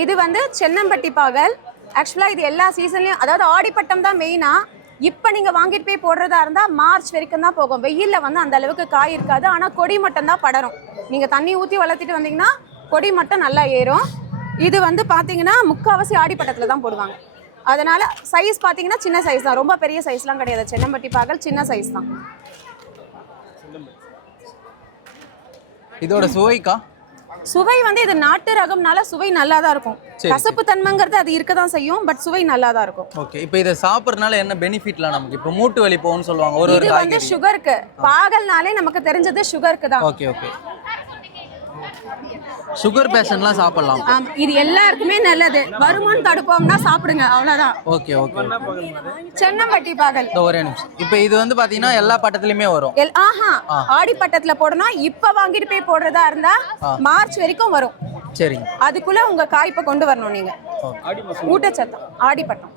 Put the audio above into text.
இது வந்து சென்னம்பட்டி பாகல். ஆக்சுவலாக இது எல்லா சீசன்லையும், அதாவது ஆடிப்பட்டம் தான் மெயினாக. இப்போ நீங்கள் வாங்கிட்டு போய் போடுறதா இருந்தால் மார்ச் வரைக்கும் தான் போகும். வெயிலில் வந்து அந்த அளவுக்கு காய் இருக்காது. ஆனால் கொடி மட்டும் தான் படரும். நீங்கள் தண்ணி ஊற்றி வளர்த்திட்டு வந்தீங்கன்னா கொடி மட்டும் நல்லா ஏறும். இது வந்து பார்த்தீங்கன்னா முக்கால்வாசி ஆடிப்பட்டத்தில் தான் போடுவாங்க. அதனால் சைஸ் பார்த்தீங்கன்னா சின்ன சைஸ் தான், ரொம்ப பெரிய சைஸ்லாம் கிடையாது. சென்னம்பட்டி பாகல் சின்ன சைஸ் தான். இதோட சுவைக்கா? சுவை வந்து இது நாட்டு ரகம்னால சுவை நல்லா தான் இருக்கும். கசப்பு தன்மைங்கிறது அது இருக்க தான் செய்யும், பட் சுவை நல்லா தான் இருக்கும். ஓகே. இப்போ இதை சாப்பிட்றதுனால என்ன பெனிஃபிட்லாம் நமக்கு? இப்போ மூட்டு வலி போகும்னு சொல்லுவாங்க ஒரு இது வந்து சுகருக்கு. பாகல்னாலே நமக்கு தெரிஞ்சது சுகருக்கு தான். Okay okay. சுகர் பேஷண்ட்லாம் சாப்பிடலாம். ஆமா, இது எல்லாருக்குமே நல்லது. வருமானம் தடுப்போம்னா சாப்பிடுங்க, அவ்வளவுதான். Okay okay. சென்னம்பட்டி பாகல். ஒரே நிமிஷம். இப்போ இது வந்து பாத்தீங்கன்னா எல்லா பட்டத்துலயுமே வரும். ஆடி பட்டத்துல போடணும். இப்ப வாங்கிட்டு போய் போடுறதா இருந்தா மார்ச் வரைக்கும் வரும். சரிங்க. அதுக்குள்ள உங்க காய்ப்பை கொண்டு வரணும் நீங்க. ஊட்டச்சத்தம் ஆடிப்பட்டம்.